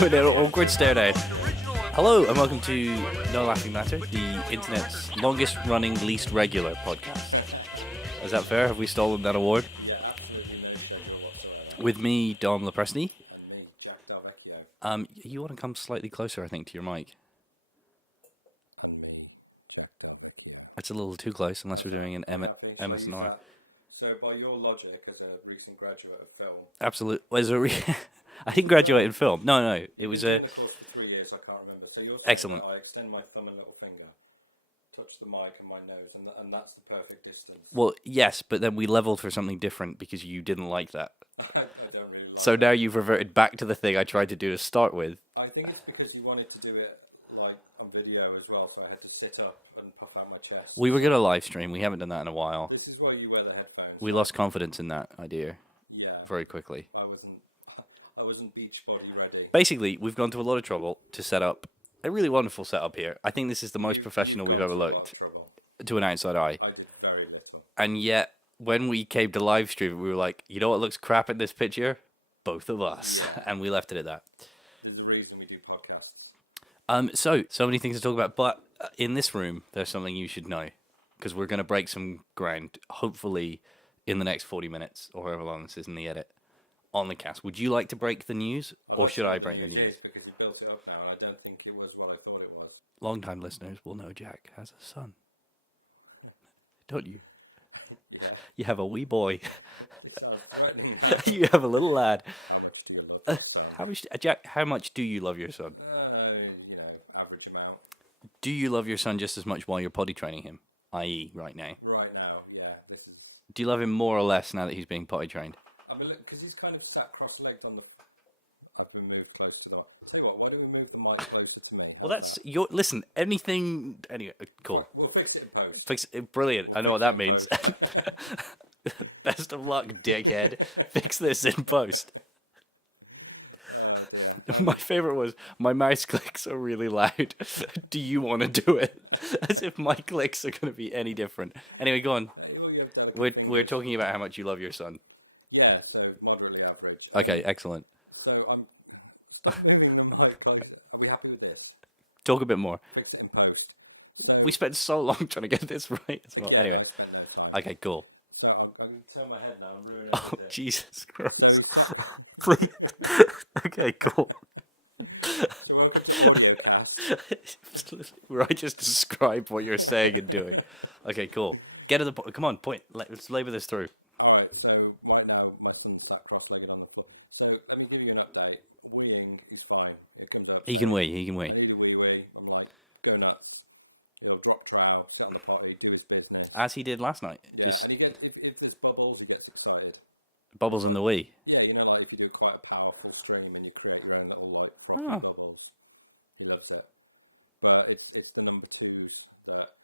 With an awkward stare down. Hello and welcome to No Laughing Matter, the internet's longest running, least regular podcast. Is that fair? Have we stolen that award? With me, Dom Lepresny. You want to come slightly closer, I think, to your mic. It's a little too close, unless we're doing an MSNR. So, by your logic, as a recent graduate of film, absolutely. I didn't graduate in film. No, it was a. Been in the course for 3 years, I can't remember. So you're excellent. I extend my thumb and little finger, touch the mic and my nose, and that's the perfect distance. Well, yes, but then we leveled for something different because you didn't like that. I don't really like so now you've reverted back to the thing I tried to do to start with. I think it's because you wanted to do it like on video as well, so I had to sit up and puff out my chest. We were going to live stream. We haven't done that in a while. This is why you wear the headphones. We lost confidence in that idea. Yeah. Very quickly. I wasn't beach body ready. Basically, we've gone to a lot of trouble to set up a really wonderful setup here. I think this is the most professional we've ever looked to an outside eye. I did very little. And yet, when we came to live stream, we were like, you know what looks crap in this picture? Both of us. And we left it at that. There's the reason we do podcasts. So many things to talk about. But in this room, there's something you should know. Because we're going to break some ground, hopefully, in the next 40 minutes, or however long this is in the edit, on the cast. Would you like to break the news, or should I break the news? Because you built it up now, and I don't think it was what I thought it was. Long-time listeners will know Jack has a son. Don't you? Yeah. You have a wee boy. You have a little lad. Jack, how much do you love your son? Average amount. Do you love your son just as much while you're potty training him? I.e., right now. Right now, yeah. Do you love him more or less now that he's being potty trained? Because he's kind of sat cross-legged on the... I've been moved close enough. Tell you what, why don't we move the mic closer to me? Well, that's your... Listen, anything... Anyway, cool. We'll fix it in post. Fix it. Brilliant. I know what that means. Best of luck, dickhead. Fix this in post. My favorite was, my mouse clicks are really loud. Do you want to do it? As if my clicks are going to be any different. Anyway, go on. We're talking about how much you love your son. Yeah, so moderately average. Okay, excellent. So I'm be happy with this. Talk a bit more. Fix it in post. So, we spent so long trying to get this right as well. Yeah, anyway. Okay, cool. So I'm going to turn my head now and ruin Oh, everything. Jesus Christ. So, Please. Okay, cool. so welcome to the audio cast. Where I just describe what you're saying and doing. Okay, cool. Get to the point. Come on, point. Let's labor this through. Alright, so right now my son's sat cross-legged on the floor. So let me give you an update. Weeing is fine. It comes out. He can wee. Really wee. I'm like, go nuts. Drop trowel, set the potty, do his business. As he did last night. Yeah, Just and if there's bubbles, he gets excited. bubbles in the wee. Yeah, like you do quite a powerful string and you create your own little Oh. bubbles. He loves it. It's the number 2s that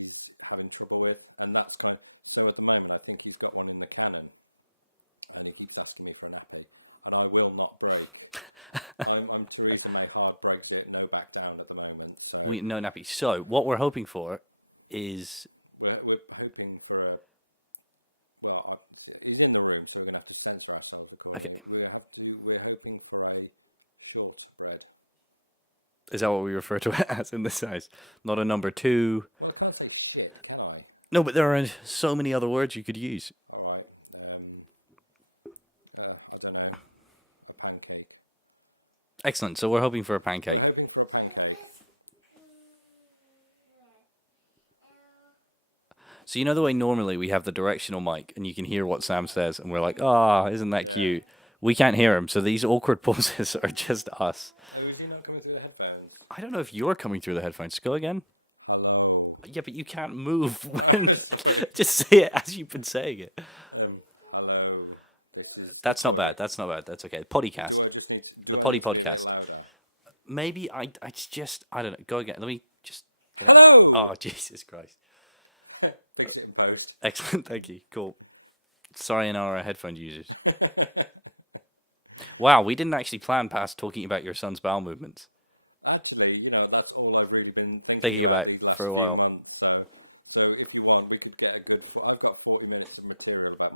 he's having trouble with, and that's kind of, so at the moment I think he's got one in the cannon, and he keeps asking me for an nappy, and I will not break. I'm too easy to make hard break it and go back down at the moment. So No nappy. So what we're hoping for is we're hoping for a, he's in the room, so we have to censor ourselves, of course. Okay. We're hoping for a short bread. Is that what we refer to it as in this house? Not a number 2. I can't say shit, can I? No, but there are so many other words you could use. Alright. I don't know. A pancake. Excellent. So we're hoping for a pancake. Hoping for a pancake. So you know the way normally we have the directional mic and you can hear what Sam says and we're like, isn't that cute? We can't hear him, so these awkward pauses are just us. So is he not coming through the headphones? I don't know if you're coming through the headphones. Go again. Hello. Yeah, but you can't move when... Just say it as you've been saying it. Hello. That's not bad. That's okay. Podcast. The Potty podcast. Maybe I don't know. Go again. Let me just... Hello. Oh, Jesus Christ. Fix it in post. Excellent. Thank you. Cool. Sorry in our headphone users. Wow, we didn't actually plan past talking about your son's bowel movements. Actually, that's all I've really been Thinking about these last for a few while. months, so if we want, we could get a good... I've got 40 minutes of material about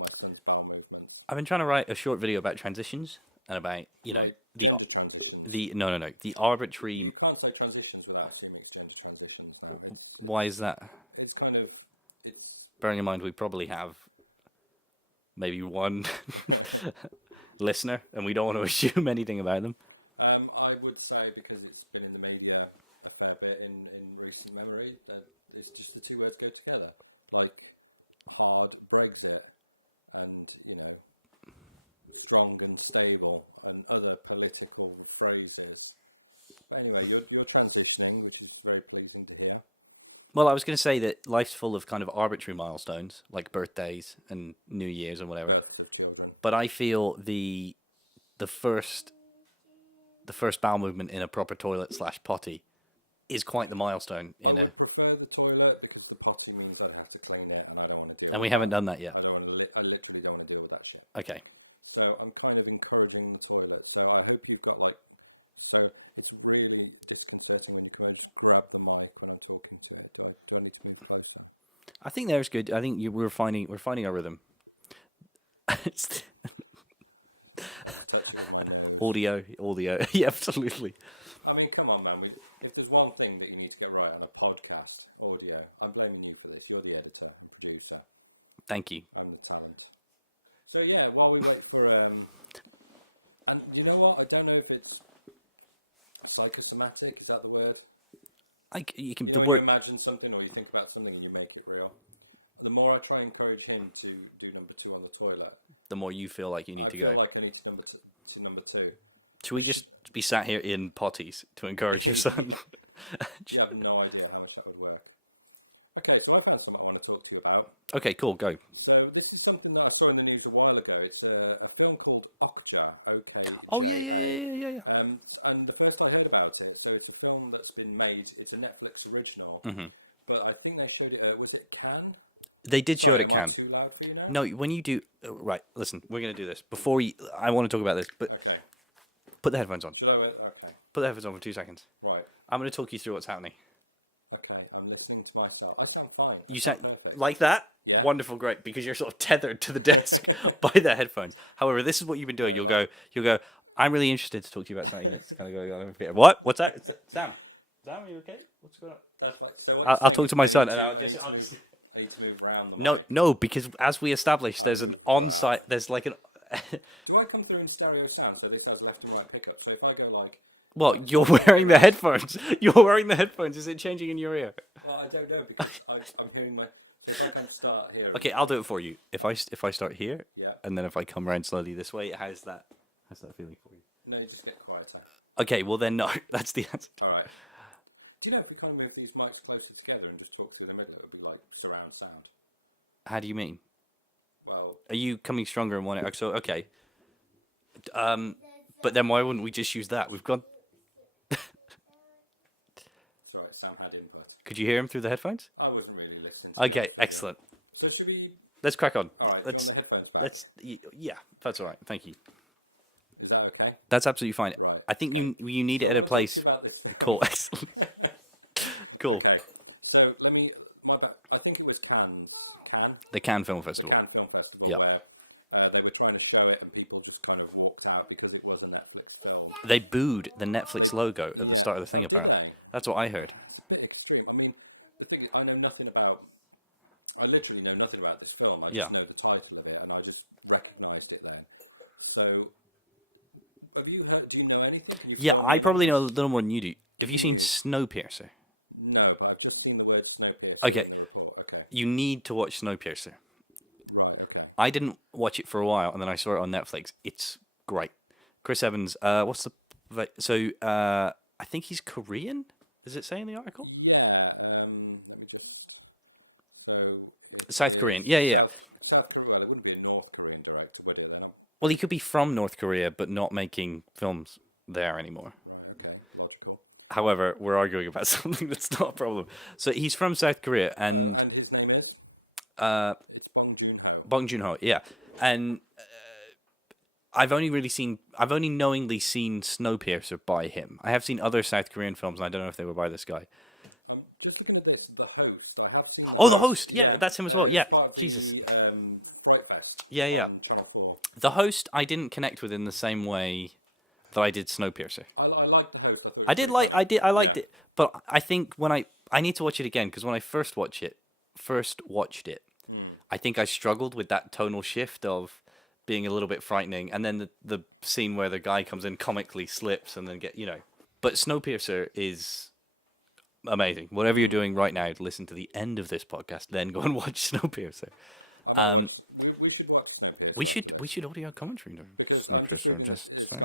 I've been trying to write a short video about transitions and about the Gender transitions. the arbitrary. You can't say transitions without assuming it's gender transitions. Right? Why is that? It's kind of it's. Bearing in mind we probably have maybe one listener, and we don't want to assume anything about them. I would say because it's been in the media a fair bit in recent memory, it's just the two words go together, like hard Brexit and strong and stable and other political phrases. Anyway, you're transitioning, which is very pleasing to hear. Well, I was going to say that life's full of kind of arbitrary milestones, like birthdays and New Year's and whatever. But I feel the first bowel movement in a proper toilet / potty is quite the milestone in I a. prefer the toilet because the potty means I have to clean it and I don't want to deal And we haven't done that yet. I literally don't want to deal with that shit. Okay. So I'm kind of encouraging the toilet. So I hope you've got so it's really disconcerting and kind of grow up the mic when I'm talking to it. Do I need to do that? I think there's good. I think we're finding our rhythm. Audio. Yeah, absolutely. I mean, come on, man. If there's one thing that you need to get right on a podcast, audio, I'm blaming you for this. You're the editor and producer. Thank you. I'm the talent. So yeah, while we wait for and you know what? I don't know if it's psychosomatic. Is that the word? You can You the know, word. you imagine something or you think about something and you make it real. The more I try and encourage him to do number 2 on the toilet, The more you feel like you need to go. I feel like I need to number 2. Should we just be sat here in potties to encourage your son? You have no idea how much that would work. Okay, so I've got something I want to talk to you about. Okay, cool. Go. So this is something that I saw in the news a while ago. It's a film called Okja. Okay. Oh yeah. And the first I heard about it, so it's a film that's been made. It's a Netflix original, but I think they showed it. Was it Cannes? They did show it at Am I Cannes. too loud for you now? No, when you do right, listen, we're gonna do this before you. I want to talk about this, but Okay. put the headphones on. Should I? Okay. Put the headphones on for 2 seconds. Right. I'm gonna talk you through what's happening. Okay. I'm listening to myself. I sound fine. You sound Perfect. like that. Yeah. Wonderful, great, because you're sort of tethered to the desk by the headphones. However, this is what you've been doing. You'll go. I'm really interested to talk to you about something that's kind of going on over here. What? What's that? Sam, are you okay? What's going on? That's like, so I'll talk to my son, and I'll just. I need to move around. The No, mic. no, because as we established, there's an on-site. There's like an. Do I come through in stereo sound? So this has left and right pickup. So if I go like, Well, you're wearing the headphones. You're wearing the headphones. Is it changing in your ear? well, I don't know because I'm hearing my. So if I can start here. Okay, I'll do it for you. If I start here, Yeah. and then if I come around slowly this way, how's that feeling for you? No, you just get quieter. Okay, well then no, that's the answer. All right. Do you know if we kind of move these mics closer together and just talk through the middle, it would be like surround sound. How do you mean? Well, Are you coming stronger in one ear? So okay. But then why wouldn't we just use that? We've got. sorry, Sam had input. Could you hear him through the headphones? I wasn't really listening. Okay, excellent. So should we? Let's crack on. All right. Let's. You want the headphones back? Yeah, that's all right. Thank you. Is that okay? That's absolutely fine. Right. I think you need it at a place. About this film. Cool, excellent. Cool. Okay. So let me. I think it was Cannes. The Cannes Film Festival. Cannes Film Festival. Yeah. Where they were trying to show it and people just kind of walked out because it was a Netflix film. They booed the Netflix logo at the start of the thing. Apparently, that's what I heard. It's a bit extreme. I mean, the thing is, I know nothing about. I literally know nothing about this film. I Yeah. just know the title of it. And I just recognise it now. So, have you heard? Do you know anything? Can you Yeah, tell I me? probably know a little more than you do. Have you seen Snowpiercer? No, but I've just seen the word Snowpiercer. Okay. in the report. Okay. You need to watch Snowpiercer. Right. Okay. I didn't watch it for a while, and then I saw it on Netflix. It's great. Chris Evans. What's the? So I think he's Korean. Does it say in the article? Yeah. Let me just. So. South Korean. Yeah. South Korea. It wouldn't be a North Korean director, but it. Well, he could be from North Korea, but not making films there anymore. Okay. Logical. However, we're arguing about something that's not a problem. So he's from South Korea, and And his name is. uh, It's Bong Joon-ho. Bong Joon-ho, yeah. And I've only knowingly seen Snowpiercer by him. I have seen other South Korean films, and I don't know if they were by this guy. Just looking at this, the host. I have seen Oh, the host, yeah, that's him as well. Yeah, it's part of Jesus. The, Fright Fest Yeah. on Channel 4. The host I didn't connect with in the same way that I did Snowpiercer. I like the host. I liked it, but I think when I need to watch it again because when I first watched it, I think I struggled with that tonal shift of being a little bit frightening, and then the scene where the guy comes in comically slips and then But Snowpiercer is amazing. Whatever you're doing right now, listen to the end of this podcast, then go and watch Snowpiercer. We should watch Snowpiercer. We should audio commentary on Because Snowpiercer. Just saying.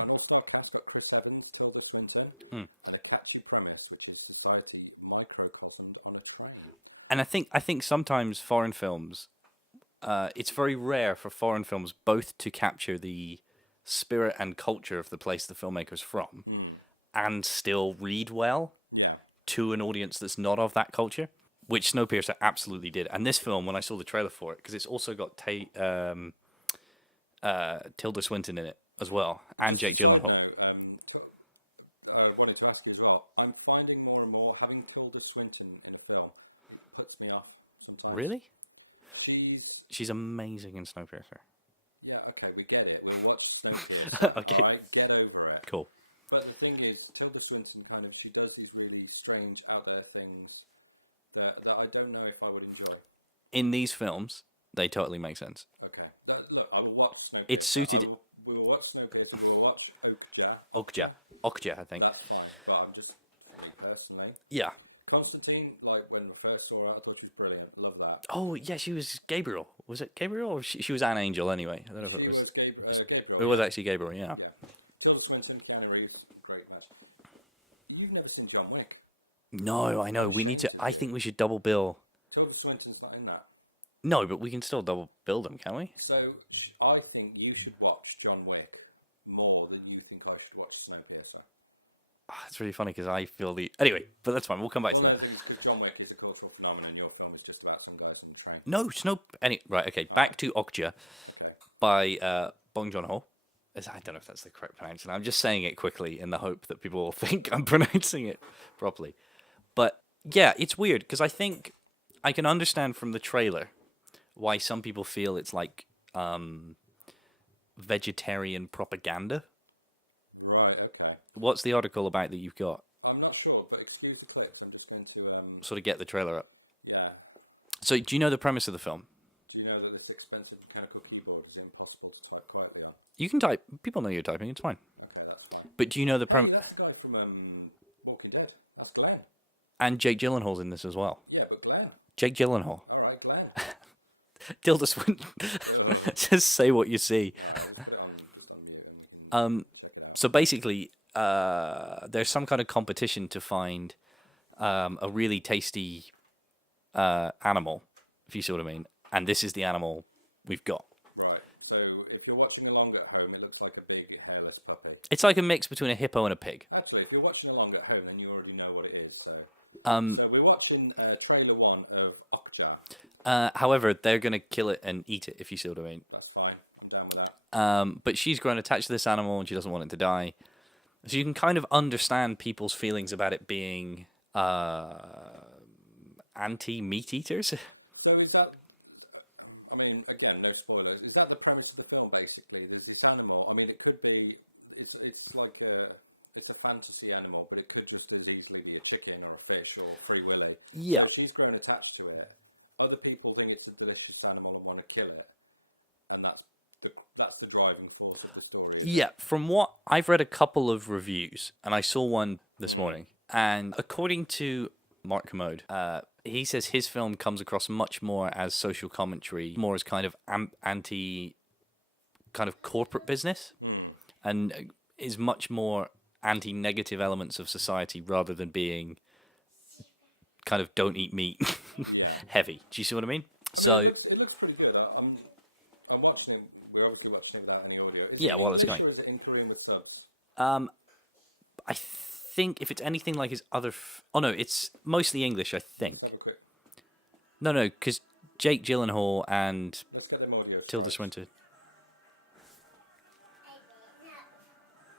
Has got Chris Evans, Tilda Swinton, a catchy premise, which is society microcosmed on a train. And I think sometimes foreign films, it's very rare for foreign films both to capture the spirit and culture of the place the filmmaker's from, and still read well to an audience that's not of that culture, which Snowpiercer absolutely did. And this film, when I saw the trailer for it, because it's also got Tilda Swinton in it as well, and Jake Gyllenhaal. I wanted to ask you as well. I'm finding more and more having Tilda Swinton in a film puts me off sometimes. Really? She's amazing in Snowpiercer. Yeah, okay, we get it. We watched Snowpiercer. Okay. All right, get over it. Cool. But the thing is, Tilda Swinton she does these really strange, out there things that I don't know if I would enjoy. In these films, they totally make sense. Okay. Look, I will watch Snowpiercer. It's suited. We will watch Snowpiercer. We will watch Okja. Okja, I think. That's fine. But I'm just thinking personally. Yeah. Constantine, like when we first saw her, I thought she was brilliant. Love that. Oh yeah, she was Gabriel. Was it Gabriel or she was an angel anyway? I don't know if it was. Gabriel. It was actually Gabriel. Yeah. Tilda Swinton, Keanu Reeves, great match. You've never seen John Wick. No, I know. We need to. I think we should double bill. Tilda Swinton's not in that. No, but we can still double bill them, can we? So I think you should watch John Wick more than you think I should watch Snowpiercer. It's really funny because I feel anyway, but that's fine. We'll come back to that. John Wick is a cultural phenomenon. Your film is just about some guys on the train. No. Right. Okay. Back to Okja by Bong Joon-ho. I don't know if that's the correct pronunciation. I'm just saying it quickly in the hope that people will think I'm pronouncing it properly. But yeah, it's weird because I think I can understand from the trailer why some people feel it's like vegetarian propaganda. Right, okay. What's the article about that you've got? I'm not sure, but excuse the clicks. I'm just going to sort of get the trailer up. Yeah. So, do you know the premise of the film? Do you know that this expensive mechanical keyboard is impossible to type quietly on? You can type. People know you're typing. It's fine. Okay, that's fine. But do you know the premise? That's the guy from Walking Dead. That's Glenn. And Jake Gyllenhaal's in this as well. Yeah, but Glenn. Jake Gyllenhaal. All right, Glenn. Tilda Swinton. Just say what you see. So basically, there's some kind of competition to find a really tasty animal, if you see what I mean. And this is the animal we've got. Right. So if you're watching along at home, it looks like a big hairless puppy. It's like a mix between a hippo and a pig. Actually, if you're watching along at home, then you already know what it is. So we're watching trailer 1 of Okja. However, they're going to kill it and eat it, if you see what I mean. That's fine. I'm down with that. But she's grown attached to this animal and she doesn't want it to die. So you can kind of understand people's feelings about it being anti-meat eaters. So is that, I mean, again, no spoilers, is that the premise of the film, basically? There's this animal, I mean, it could be, it's like it's a fantasy animal, but it could just as easily be a chicken or a fish or a Free Willy. Yeah. So she's grown attached to it. Other people think it's a delicious animal and want to kill it. And that's the driving force of the story. Yeah, from what I've read a couple of reviews, and I saw one this morning, and according to Mark Commode, he says his film comes across much more as social commentary, more as kind of anti kind of corporate business, and is much more anti-negative elements of society rather than being kind of don't eat meat heavy. Do you see what I mean? So it looks pretty good. I'm watching it. We're obviously watching that in the audio. Yeah, while it's going. Or is it in Korean with subs? I think if it's anything like his other... oh, no, it's mostly English, I think. Let's have a quick... No, because Jake Gyllenhaal and Let's get them audio. Tilda Swinton...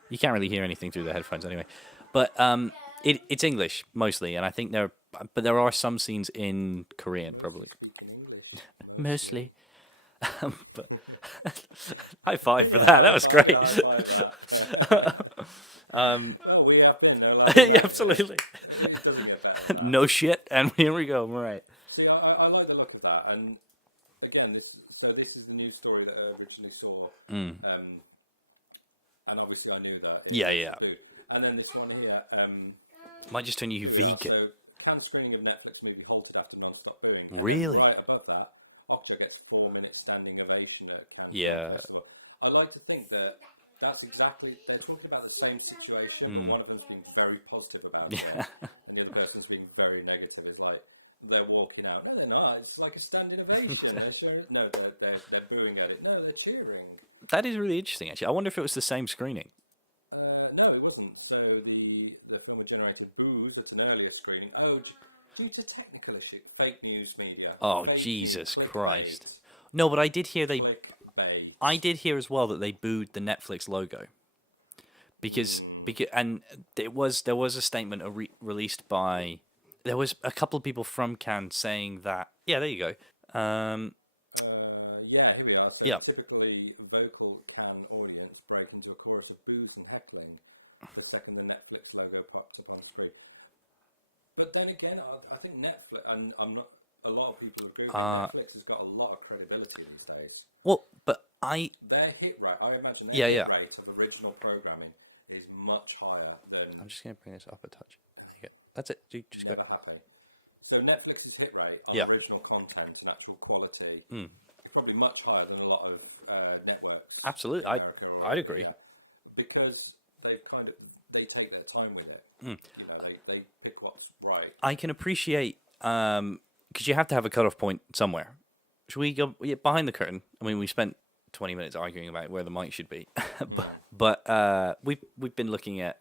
You can't really hear anything through the headphones anyway. But it's English, mostly, and I think there are some scenes in Korean, probably. Mostly. But High five for that. That was great. Yeah, that. um, Oh, we have been, no, yeah, absolutely. It doesn't get better than that. No shit, and here we go. All right. See, I like the look of that, and again, this is the news story that I originally saw, and obviously I knew that. Yeah. And then this one here, Might just turn you vegan. So, Cannes screening of Netflix movie halted after non-stop booing. Really? Right above that, Okja gets 4 minutes standing ovation at Cannes Yeah. Festival. I like to think that that's exactly, they're talking about the same situation, but one of them's being very positive about it, and the other person's being very negative. It's like, they're walking out, no, they're not, it's like a standing ovation. No, they're booing at it. No, they're cheering. That is really interesting, actually. I wonder if it was the same screening. No, it wasn't. So the film had generated boos at an earlier screening. Oh, due to technical issue, fake news media. Oh, Fake Jesus news, Christ. clickbait, No, but I did hear clickbait. I did hear as well that they booed the Netflix logo. Because and there was a statement released by, there was a couple of people from Cannes saying that, yeah, there you go. Yeah, here we are. So Yeah. typically vocal Cannes audience break into a chorus of boos and heckling the second the Netflix logo pops up on screen. But then again, I think Netflix, and a lot of people agree with Netflix has got a lot of credibility these days. Well, but Their hit rate, I imagine Yeah, their yeah. hit rate of original programming is much higher than I'm just going to bring this up a touch. There you go. That's it. You just go. Never Happy. So Netflix's hit rate of Yeah. original content, actual quality, Mm. is probably much higher than a lot of networks. Absolutely. in America or- I'd agree. yeah. Because they take their time with it. Mm. You know, they pick what's right. I can appreciate, because you have to have a cutoff point somewhere. Should we go behind the curtain? I mean, we spent 20 minutes arguing about where the mic should be, but we've been looking at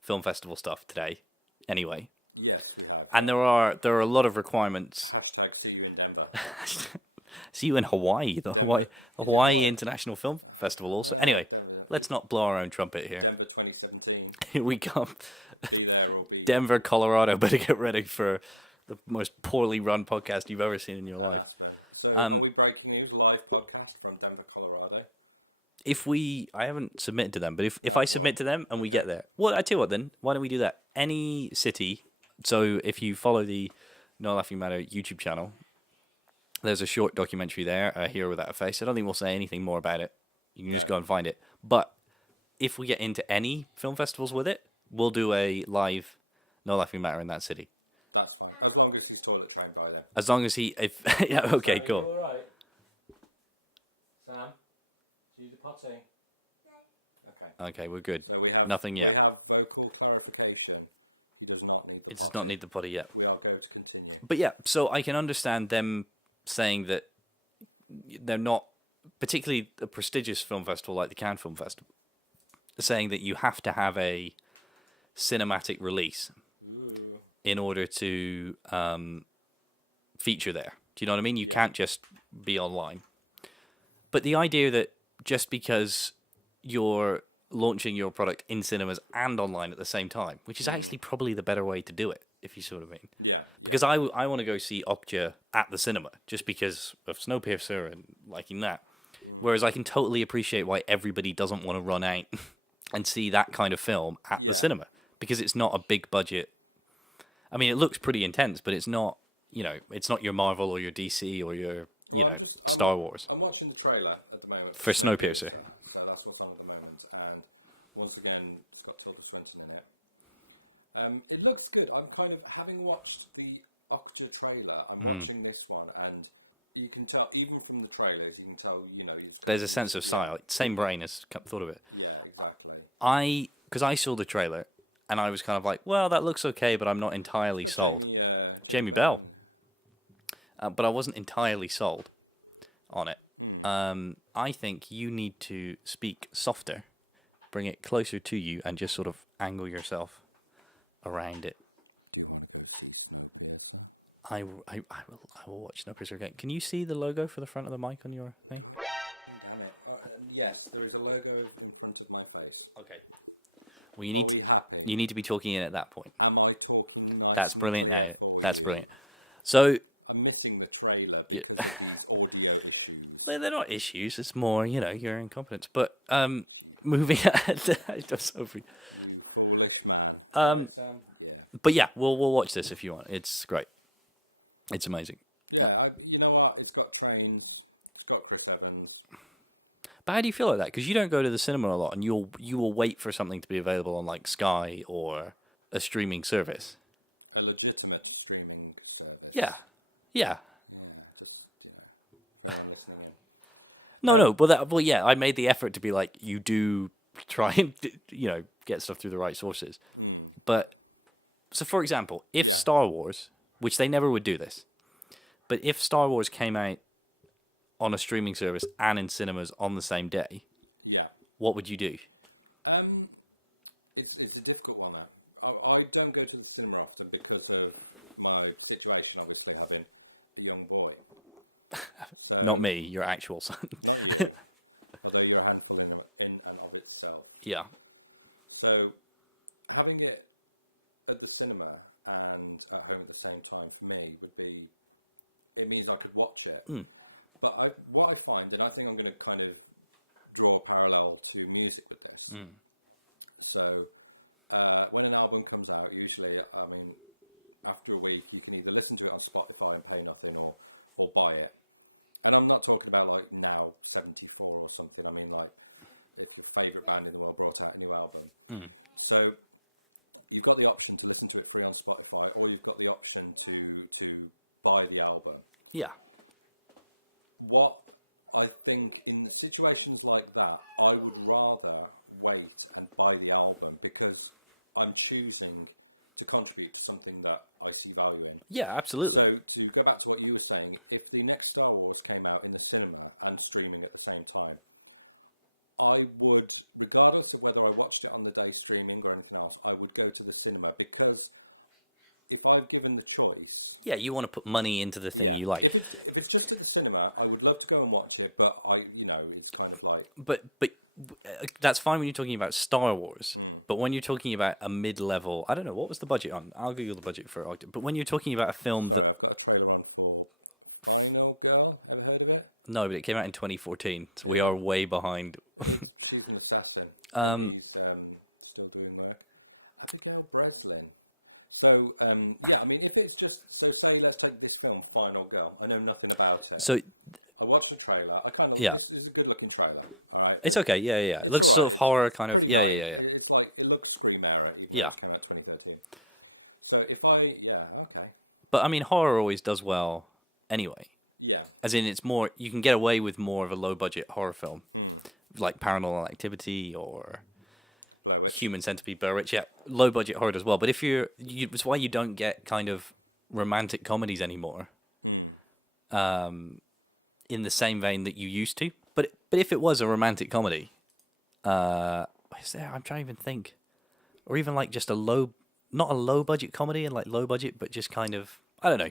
film festival stuff today, anyway, Yes, we have. and there are a lot of requirements. Hashtag see you in Denver. See you in Hawaii, the Hawaii International Film Festival. Also, anyway, let's not blow our own trumpet here. Denver 2017. Here we come. Be there or be Denver, Colorado. Better get ready for the most poorly run podcast you've ever seen in your life. That's right. So are we breaking news live podcast from Denver, Colorado? I haven't submitted to them, but if I submit to them and we get there, well, I tell you what, then why don't we do that? Any city. So if you follow the No Laughing Matter YouTube channel, there's a short documentary there, Hero Without a Face. I don't think we'll say anything more about it. You can just go and find it. But if we get into any film festivals with it, we'll do a live No Laughing Matter in that city. That's fine. As long as he's toilet trained by then. As long as yeah, okay, So, cool. you all right? Sam, do you do potty? Okay. Okay, we're good. So we have Nothing yet. We have vocal clarification. He does not need. It does not need the potty yet. We are going to continue. But yeah, so I can understand them saying that they're not, particularly a prestigious film festival like the Cannes Film Festival, saying that you have to have a cinematic release in order to feature there. Do you know what I mean? You can't just be online. But the idea that just because you're launching your product in cinemas and online at the same time, which is actually probably the better way to do it, if you sort of mean. Yeah. Because I want to go see Okja at the cinema just because of Snowpiercer and liking that. Whereas I can totally appreciate why everybody doesn't want to run out and see that kind of film at the cinema, because it's not a big budget. I mean, it looks pretty intense, but it's not, it's not your Marvel or your DC or your, Star Wars. I'm watching the trailer at the moment. For Snowpiercer. So that's what's on at the moment. And once again, it's got Tilda Swinton in it. It looks good. I'm kind of, having watched the Okja trailer, I'm watching this one, and you can tell, even from the trailers, you can tell, he's... There's a sense of style. Same brain has thought of it. Yeah, exactly. Because I saw the trailer, and I was kind of like, well, that looks okay, but I'm not entirely sold. Jamie Bell. But I wasn't entirely sold on it. I think you need to speak softer, bring it closer to you, and just sort of angle yourself around it. I will watch Snowpiercer again. Can you see the logo for the front of the mic on your thing? Yes, there is a logo in front of my face. Okay. Well, you need Are we happy? you need to be talking in at that point. Am I talking nice That's and brilliant. Now, straightforward? that's brilliant. So I'm missing the trailer Yeah. because of these audio issues. they're not issues. It's more, your incompetence. But moving ahead, I'm so free. But yeah, we'll watch this if you want. It's great. It's amazing. Yeah, you know what? It's got trains. It's got Chris Evans. But how do you feel like that? Because you don't go to the cinema a lot, and you will wait for something to be available on like Sky or a streaming service. A legitimate streaming service. Yeah, yeah. You know, No. Well, yeah. I made the effort to be like, you do try and get stuff through the right sources. But so, for example, if Star Wars, which they never would do this, but if Star Wars came out on a streaming service and in cinemas on the same day, yeah. what would you do? It's a difficult one. I don't go to the cinema often because of my situation. Obviously, having a young boy. So, Not me, your actual son. although your handful in and of itself. Yeah. So having it at the cinema and at home at the same time for me would be. It means I could watch it. But what I find, and I think I'm going to kind of draw a parallel to music with this. So when an album comes out, usually, after a week, you can either listen to it on Spotify and pay nothing or buy it. And I'm not talking about like now 74 or something. I mean like if your favourite band in the world brought out a new album. So you've got the option to listen to it free on Spotify, or you've got the option to buy the album. Yeah. What I think in situations like that, I would rather wait and buy the album because I'm choosing to contribute to something that I see value in. Yeah, absolutely. So to go back to what you were saying, if the next Star Wars came out in the cinema and streaming at the same time, I would, regardless of whether I watched it on the day streaming or anything else, I would go to the cinema because if I'm given the choice... Yeah, you want to put money into the thing you like. If it's just at the cinema, I would love to go and watch it, but it's kind of like... But that's fine when you're talking about Star Wars. But when you're talking about a mid-level... I don't know, what was the budget on? I'll Google the budget for Okja. But when you're talking about a film that... a trailer on for Final Girl, have you heard of it? No, but it came out in 2014, so we are way behind. She's an assassin. He's still doing work. Abigail Breslin. So, if it's just... So, say, let's take this film, Final Girl. I know nothing about it. So... I watched the trailer. I kind of... Yeah. This is a good-looking trailer. Right? It's okay, yeah. It looks sort of horror, kind of... Yeah. It's like... It looks Primera. Yeah. So, if I... Yeah, okay. But, horror always does well anyway. Yeah. As in, it's more... You can get away with more of a low-budget horror film. Like Paranormal Activity or... Human Centipede, Blair Witch, yeah, low budget horror as well. But if it's why you don't get kind of romantic comedies anymore, in the same vein that you used to. But if it was a romantic comedy, is there? I'm trying to even think, or even like just not a low budget comedy and like low budget, but just kind of I don't know.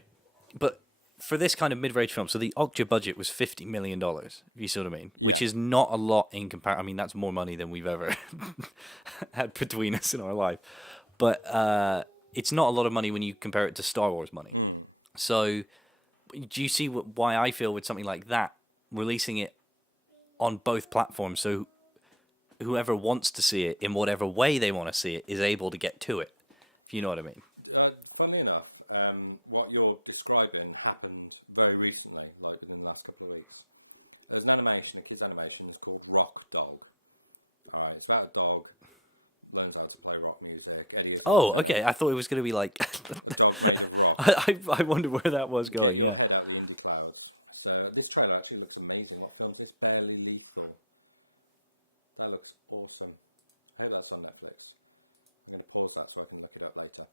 But for this kind of mid-range film, so the Okja budget was $50 million, if you see what I mean, which is not a lot in comparison. That's more money than we've ever had between us in our life. But it's not a lot of money when you compare it to Star Wars money. So do you see why I feel with something like that, releasing it on both platforms, so whoever wants to see it in whatever way they want to see it is able to get to it, if you know what I mean? Funny enough, what you're describing happened very recently, like within the last couple of weeks. There's an animation, a kids' animation, it's called Rock Dog. Alright, it's about a dog, learns how to play rock music. Oh, okay, I thought it was going to be like... I wonder where that was going, yeah. So this trailer actually looks amazing. What films is Barely Lethal? That looks awesome. I hope that's on Netflix. I'm going to pause that so I can look it up later.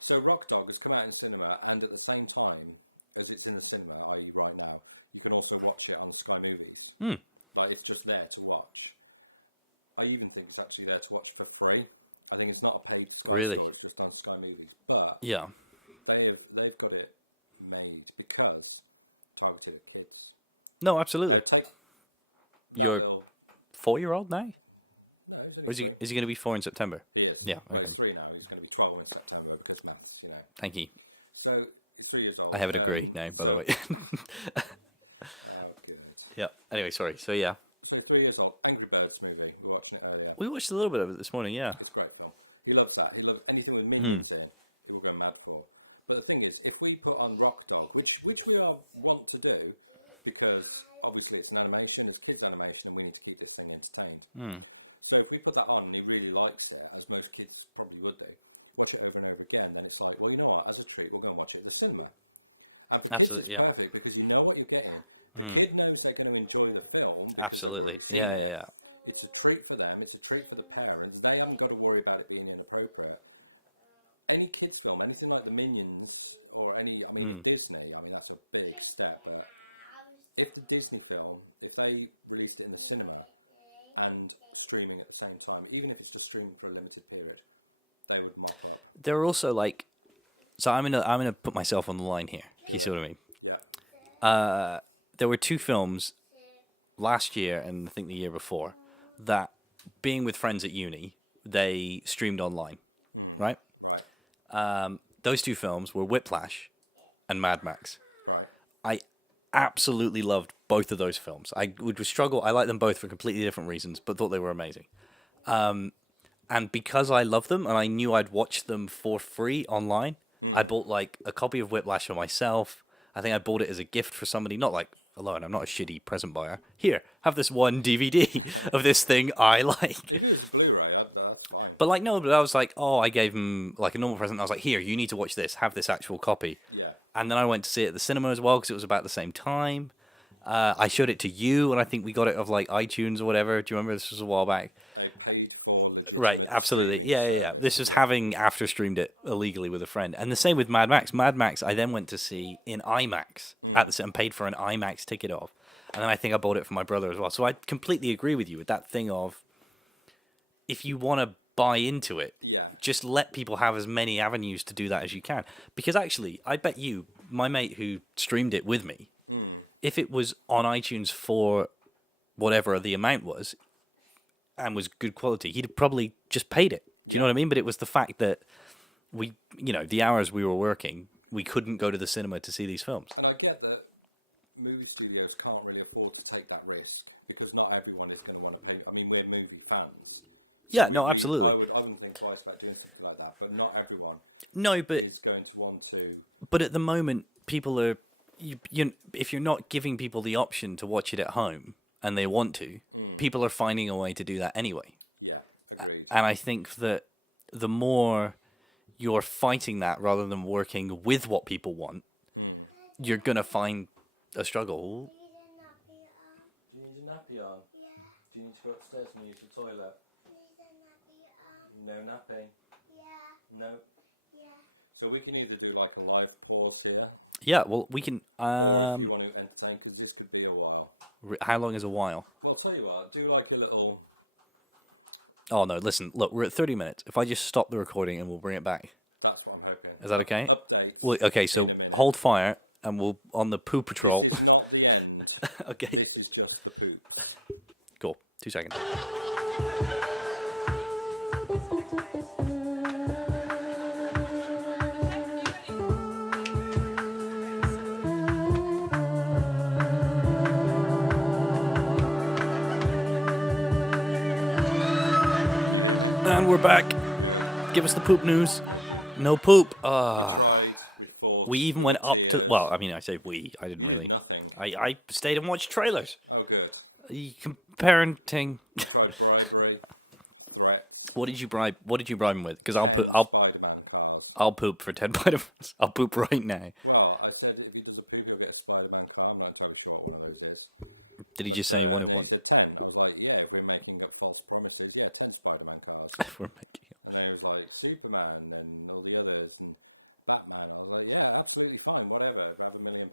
So Rock Dog has come out in the cinema, and at the same time as it's in the cinema, i.e. right now, you can also watch it on Sky Movies. Like, it's just there to watch. I even think it's actually there to watch for free. I think it's not a paid to really? It's just on Sky Movies. But yeah, they've got it made because targeted kids. No, absolutely. Your little... 4-year-old now? No, or is he going to be 4 in September? He is. Yeah, okay. He's 3 now. He's going to be 12 in September because that's, Thank you. So, he's 3 years old. I have it agreed now, by the way. Oh, good. Yeah. Anyway, sorry. So yeah, So 3 years old, Angry Birds movie. We're watching it earlier. we watched a little bit of it this morning. Yeah. It's a great film. He loves that. He loves anything with Hmm. minions in. He'll go mad for. But the thing is, if we put on Rock Dog, which we all want to do, because obviously it's an animation, it's kids' animation, and we need to keep this thing entertained. Hmm. So if we put that on and he really likes it, as most kids probably would do, watch it over and over again, then it's like, well, you know what? As a treat, we're going to watch it at the cinema. And for Absolutely, kids, yeah. it's perfect because you know what you're getting. The kid knows they're going to enjoy the film. Absolutely. Yeah. It's a treat for them. It's a treat for the parents. They haven't got to worry about it being inappropriate. Any kids film, anything like the Minions or any, Disney. I mean, that's a big step. But if the Disney film, if they released it in the cinema and streaming at the same time, even if it's just streaming for a limited period, they would mark it up. They're also like, so I'm gonna put myself on the line here. You see what I mean? Yeah. There were two films last year and I think the year before that, being with friends at uni, they streamed online, right? Right. Those two films were Whiplash and Mad Max. Right. I absolutely loved both of those films. I would struggle. I like them both for completely different reasons, but thought they were amazing. And because I love them and I knew I'd watch them for free online, I bought like a copy of Whiplash for myself. I think I bought it as a gift for somebody, not like alone. I'm not a shitty present buyer. Here, have this one DVD of this thing I like. It's Blu-ray. That's fine. But like, no, but I was like, oh, I gave him like a normal present. I was like, here, you need to watch this. Have this actual copy. Yeah. And then I went to see it at the cinema as well because it was about the same time. I showed it to you, and I think we got it off like iTunes or whatever. Do you remember? This was a while back. They paid for the Right, absolutely. Yeah. This was having after streamed it illegally with a friend. And the same with Mad Max. Mad Max, I then went to see in IMAX at the and paid for an IMAX ticket off. And then I think I bought it for my brother as well. So I completely agree with you with that thing of if you want to buy into it, Yeah. just let people have as many avenues to do that as you can. Because actually, I bet you, my mate who streamed it with me, if it was on iTunes for whatever the amount was and was good quality, he'd probably just paid it. Do you know what I mean? But it was the fact that we, the hours we were working, we couldn't go to the cinema to see these films. And I get that movie studios can't really afford to take that risk because not everyone is going to want to pay. I mean, we're movie fans. Yeah, no, absolutely. I wouldn't think twice about doing something like that, but not everyone No, but is going to want to. But at the moment, people are if you're not giving people the option to watch it at home and they want to, people are finding a way to do that anyway. Yeah, agreed. And I think that the more you're fighting that rather than working with what people want, you're gonna find a struggle. Do you need a nappy on? Do you need to go upstairs and use the toilet? No napping? No? So we can either do like a live course here, Yeah, well, we can. or if you want to entertain, because this could be a while. How long is a while? I'll tell you what, do like a little. Oh no, listen, look, we're at 30 minutes. If I just stop the recording and we'll bring it back, That's what I'm hoping. is that okay? Update. Well, okay, so in a minute. hold fire and we'll on the poo patrol. This is not the end. Okay, This is just the poop. cool. 2 seconds. And we're back. Give us the poop news. No poop. We even went up to. Well, I mean, I say we. I didn't really. Nothing. I stayed and watched trailers. Oh, good. Parenting. Try bribery. Threats. What did you bribe? What did you bribe him with? Because I'll Spider-Man cars. I'll poop for 10 items. I'll poop right now. Well, I said that if he does a poop, he'll get a Spider-Man car. I'm not entirely sure what one of those is. Did he just say he wanted one? He's a 10. I was like, yeah, we're making up false promises. Get 10 Spider-Man cars. We're making it. And it was like Superman and all the others and Batman. I was like, yeah, absolutely fine, whatever. Grab £1 million.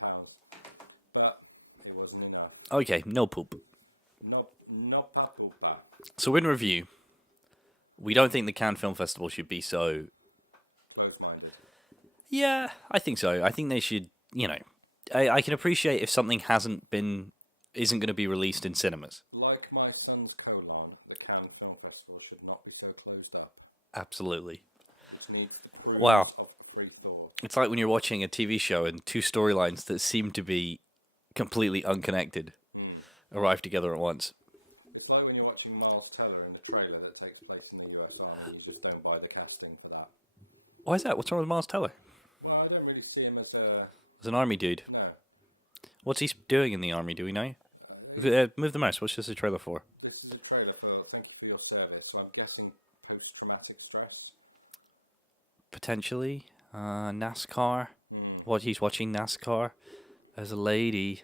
But it wasn't enough. Okay, no poop. No papupa. So in review, we don't think the Cannes Film Festival should be so. Close-minded. Yeah, I think so. I think they should. I can appreciate if something isn't going to be released in cinemas. Like my son's colon, the Cannes Film Festival should not be so closed up. Absolutely. Which needs the Wow. progress of the free floor. It's like when you're watching a TV show and two storylines that seem to be completely unconnected. arrive together at once. It's like when you're watching Miles Teller in the trailer that takes place in the US Army. You just don't buy the casting for that. Why is that? What's wrong with Miles Teller? Well, I don't really see him as a... As an army dude. No. What's he doing in the army? Do we know? Move the mouse. What's this a trailer for? This is a trailer for Thank You for Your Service, so I'm guessing post-traumatic stress. Potentially. NASCAR. What, he's watching NASCAR as a lady.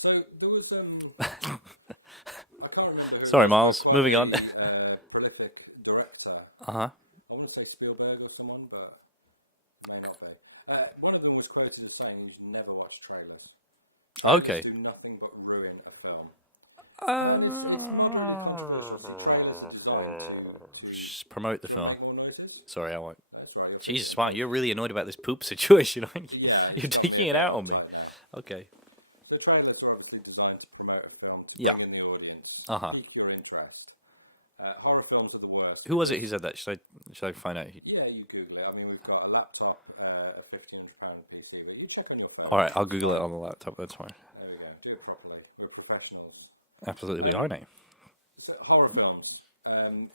So there was I can't remember who. Sorry, Miles. Moving on. Prolific director. Uh-huh. I want to say Spielberg or someone, but may not be. One of them was quoted as saying you should never watch trailers. Okay. Do nothing but ruin a film. It's not really controversial. Trailers are designed to Just promote the film. make more noises. Sorry, I won't. That's right. Jesus, wow, you're really annoyed about this poop situation, aren't you? Yeah, You're taking it out on me. Okay. The trailers are obviously designed to promote a film to Yeah. bring in the audience, Uh-huh. pique your interest. Horror films are the worst. Who was it who said that? Should I find out? Yeah, you Google it. I mean, we've got a laptop, a £1,500 PC, but you check on your phone. All right, I'll Google it on the laptop. That's fine. There we go. Do it properly. We're professionals. Absolutely, we are now. So, horror films.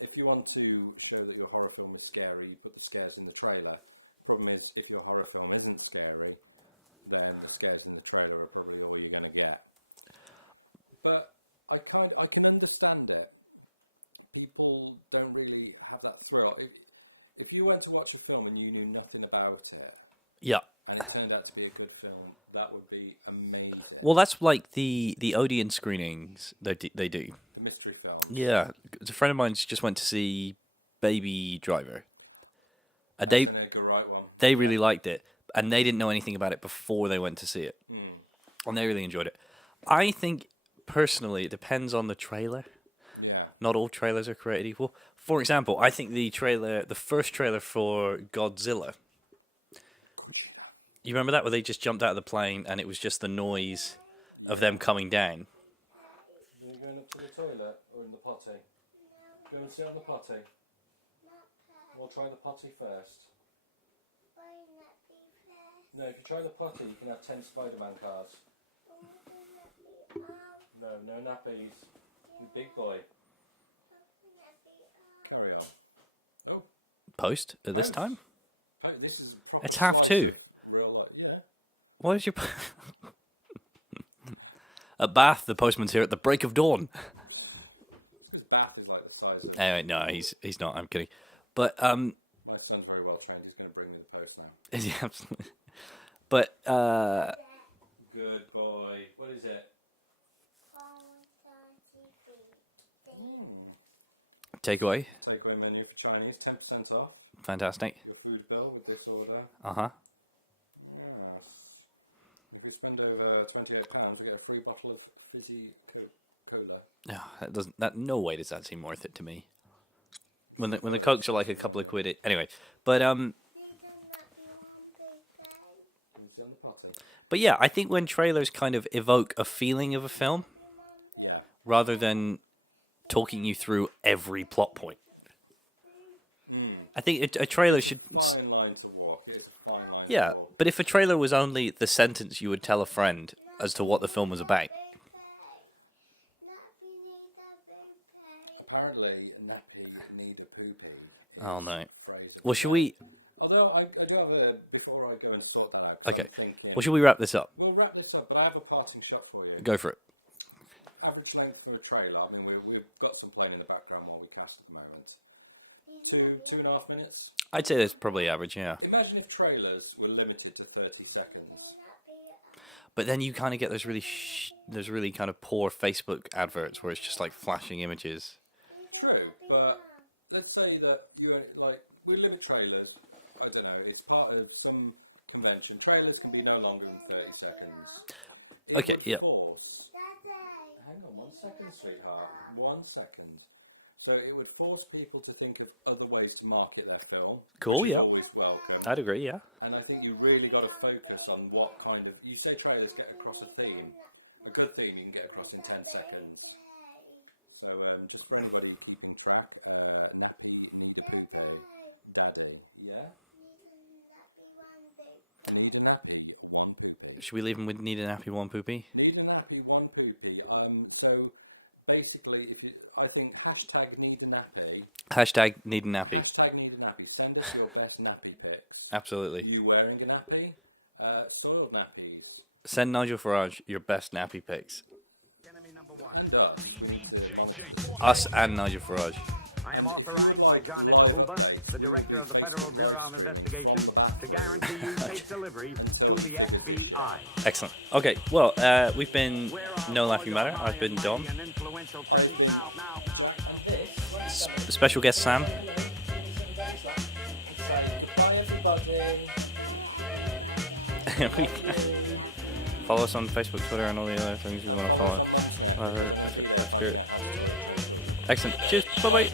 If you want to show that your horror film is scary, you put the scares in the trailer. Problem is, if your horror film isn't scary, then the scares in the trailer are probably all you're going to get. But I can understand it. People don't really have that thrill. If you went to watch a film and you knew nothing about it, Yeah. and it turned out to be a good film, that would be amazing. Well, that's like the Odeon screenings they do. Mystery film. Yeah, a friend of mine just went to see Baby Driver. That's They a right one. they really liked it, and they didn't know anything about it before they went to see it, Mm. and they really enjoyed it. I think personally, it depends on the trailer. Yeah. Not all trailers are created equal. For example, I think the first trailer for Godzilla. You remember that where they just jumped out of the plane and it was just the noise of them coming down? Are you going up to the toilet or in the potty? Go and sit on the potty. We'll try the potty first. No, if you try the potty, you can have 10 Spider-Man cars. No nappies. You big boy. Carry on. Oh, Post at this Post. time? this is proper It's half two. Real life, yeah. What is your... At Bath, the postman's here at the break of dawn. His bath is like the size of... Anyway, no, he's not. I'm kidding. But, My son's very well trained. He's going to bring me the post now. yeah, absolutely. But, Good boy. What is it? takeaway. Takeaway menu for Chinese, 10% off. Fantastic. The food bill with this order. Uh-huh. Yes. If we spend over £28, we get a free bottle of fizzy cola. No, no way does that seem worth it to me. When the Cokes are like a couple of quid. Anyway, but, Is it on the potty? But yeah, I think when trailers kind of evoke a feeling of a film, Yeah. rather than talking you through every plot point. I think a trailer should... Fine line to walk. It's a fine line Yeah, to walk. but if a trailer was only the sentence you would tell a friend as to what the film was about... Apparently, a nappy need a poopy. Oh, no. Well, should we... Although, I do have a... Before I go and sort that out, Okay. I'm thinking, Well, should we wrap this up? we'll wrap this up, but I have a parting shot for you. Go for it. Average length for a trailer. I mean, we've got some playing in the background while we cast at the moment. 2.5 minutes. I'd say that's probably average, yeah. Imagine if trailers were limited to 30 seconds. But then you kind of get those really kind of poor Facebook adverts where it's just like flashing images. True, but let's say that we limit trailers. I don't know. It's part of some convention. Trailers can be no longer than 30 seconds. It Okay, would yeah. force- Hang on 1 second, sweetheart. 1 second. So it would force people to think of other ways to market their film. Cool, which is yeah. Always welcome. I'd agree, yeah. And I think you really got to focus on what kind of... You say trailers get across a theme. A good theme you can get across in 10 seconds. So just for anybody keeping track, nappy, daddy, yeah? Need a nappy, one poopy. Should we leave him with need a nappy, one poopy? Need a nappy, one poopy. So basically, I think hashtag need a nappy. Hashtag need a nappy. Hashtag need a nappy. Send us your best nappy pics. Absolutely. You wearing a nappy? Soiled nappies. Send Nigel Farage your best nappy pics. And us. Us and Nigel Farage. I am authorized by Joon-ho, the director of the Federal Bureau of Investigation, to guarantee you safe delivery to the FBI. Excellent. Okay, well, we've been No Laughing Matter. I've been Dom. Special guest Sam. Follow us on Facebook, Twitter, and all the other things you want to follow. That's good. Excellent. Cheers. Bye bye.